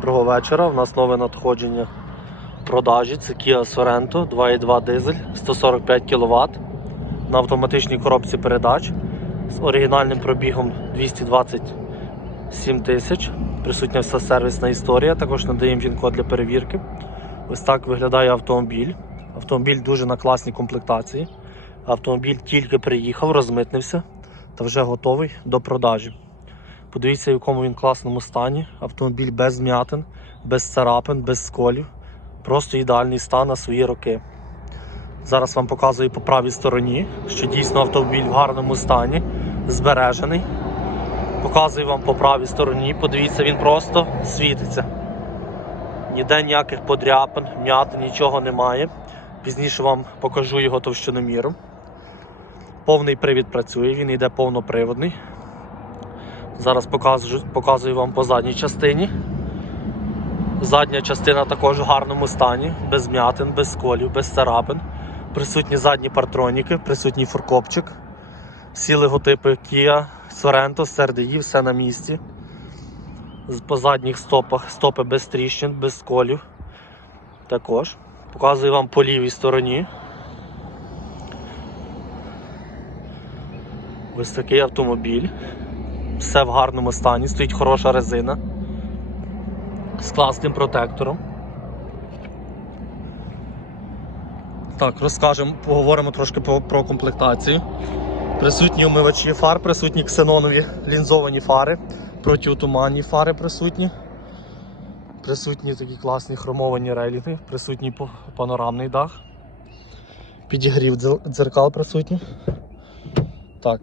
Доброго вечора. У нас нове надходження продажі. Це Kia Sorento 2.2 дизель 145 кВт на автоматичній коробці передач з оригінальним пробігом 227 тисяч. Присутня вся сервісна історія. Також надаємо він-код для перевірки. Ось так виглядає автомобіль. Автомобіль дуже на класній комплектації. Автомобіль тільки приїхав, розмитнився та вже готовий до продажі. Подивіться, в якому він класному стані. Автомобіль без змятин, без царапин, без сколів. Просто ідеальний стан на свої роки. Зараз вам показую по правій стороні, що дійсно автомобіль в гарному стані, збережений. Показую вам по правій стороні. Подивіться, він просто світиться. Ніде ніяких подряпин, м'ятин, нічого немає. Пізніше вам покажу його товщиноміром. Повний привід працює, він йде повноприводний. Зараз показую, показую вам по задній частині. Задня частина також в гарному стані, без м'ятин, без сколів, без царапин. Присутні задні партроніки, присутній фуркопчик. Всі логотипи Kia, Sorento, CRDI, все на місці. По задніх стопах стопи без тріщин, без сколів. Також. Показую вам по лівій стороні. Ось такий автомобіль все в гарному стані, стоїть хороша резина з класним протектором. Так, розкажемо, поговоримо трошки про, про комплектацію. Присутні омивачі фар, присутні ксенонові лінзовані фари, протиотуманні фари присутні. Присутні такі класні хромовані релінги, присутній панорамний дах. Підігрів дзеркал присутній. Так,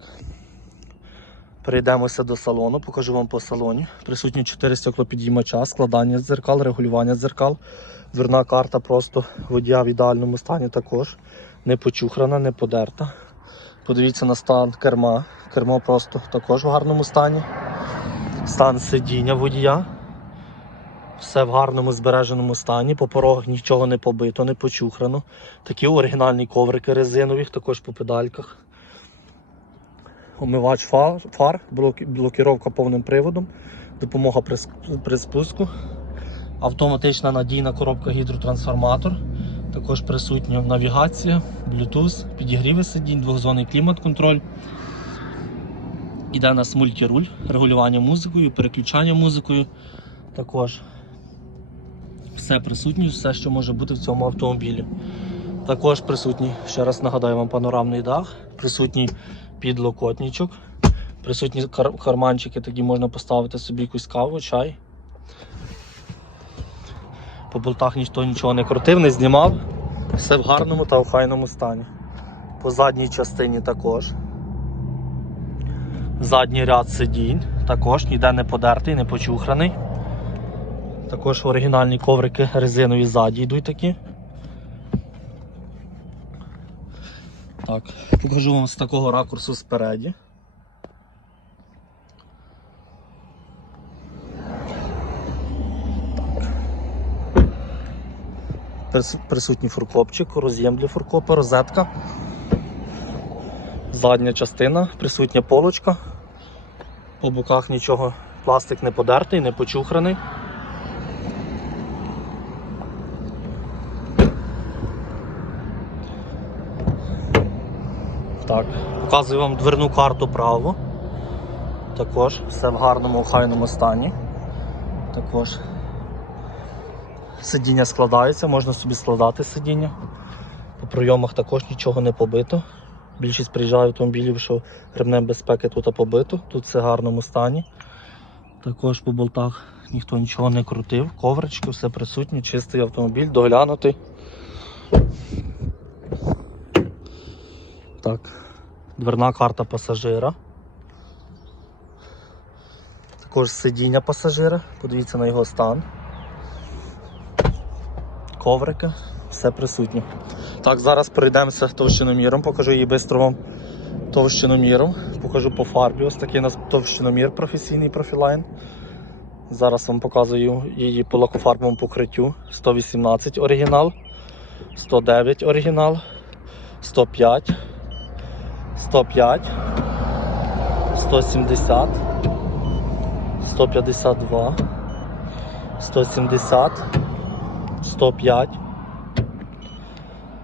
Перейдемося до салону, покажу вам по салоні. Присутні 4 стеклопідіймача, складання дзеркал, регулювання дзеркал. Дверна карта просто водія в ідеальному стані також. Не почухрана, не подерта. Подивіться на стан керма. Кермо просто також в гарному стані. Стан сидіння водія. Все в гарному збереженому стані. По порогах нічого не побито, не почухрано. Такі оригінальні коврики резинові, також по педальках омивач фар, фар блокіровка повним приводом, допомога при, при спуску, автоматична надійна коробка гідротрансформатор, також присутня навігація, Bluetooth, підігріви сидінь, двохзонний клімат-контроль. Іде нас мультируль, регулювання музикою, переключання музикою. Також все присутнє, все, що може бути в цьому автомобілі. Також присутній, ще раз нагадаю вам, панорамний дах, присутній підлокотничок, присутні карманчики, тоді можна поставити собі якусь каву, чай. По болтах ніхто нічого не крутив, не знімав. Все в гарному та охайному стані. По задній частині також. Задній ряд сидінь, також ніде не подертий, не почухраний. Також оригінальні коврики резинові ззаді йдуть такі. Так, покажу вам з такого ракурсу спереді. Присутній фуркопчик, роз'єм для фуркопа, розетка. Задня частина, присутня полочка. По боках нічого, пластик не подертий, не почухраний. Так, показую вам дверну карту право. Також все в гарному охайному стані. Також сидіння складається, можна собі складати сидіння. По прийомах також нічого не побито. Більшість приїжджає автомобілів, що ремнем безпеки тут побито, тут все в гарному стані. Також по болтах ніхто нічого не крутив, коврички, все присутнє, чистий автомобіль, доглянутий. Так, дверна карта пасажира. Також сидіння пасажира, подивіться на його стан. Коврики, все присутнє. Так, зараз пройдемося товщиноміром, покажу її швидко вам товщиноміром. Покажу по фарбі. Ось такий у нас товщиномір професійний профілайн. Зараз вам показую її по лакофарбовому покриттю. 118 оригінал, 109 оригінал, 105. 105, 170, 152, 170, 105,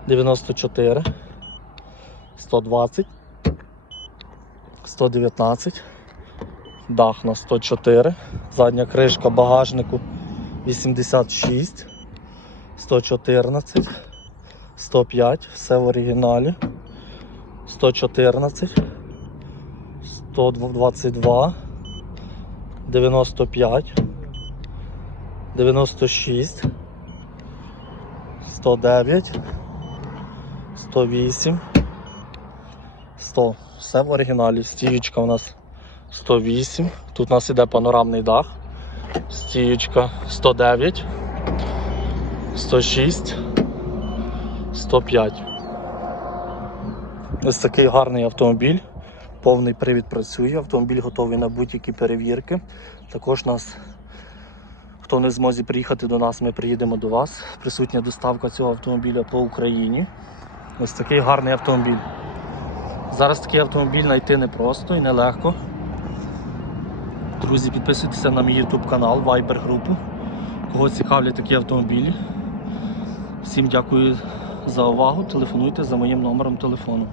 94, 120, 119, дах на 104, задня кришка багажнику 86, 114, 105, все в оригіналі, 114, 122, 95, 96, 109, 108, 100. Все в оригіналі. Стіючка у нас 108. Тут у нас іде панорамний дах. Стіючка 109, 106, 105. Ось такий гарний автомобіль. Повний привід працює, автомобіль готовий на будь-які перевірки. Також нас, хто не в змозі приїхати до нас, ми приїдемо до вас. Присутня доставка цього автомобіля по Україні. Ось такий гарний автомобіль. Зараз такий автомобіль знайти непросто і нелегко. Друзі, підписуйтеся на мій YouTube канал, Viber групу. Кого цікавлять такі автомобілі. Всім дякую за увагу. Телефонуйте за моїм номером телефону.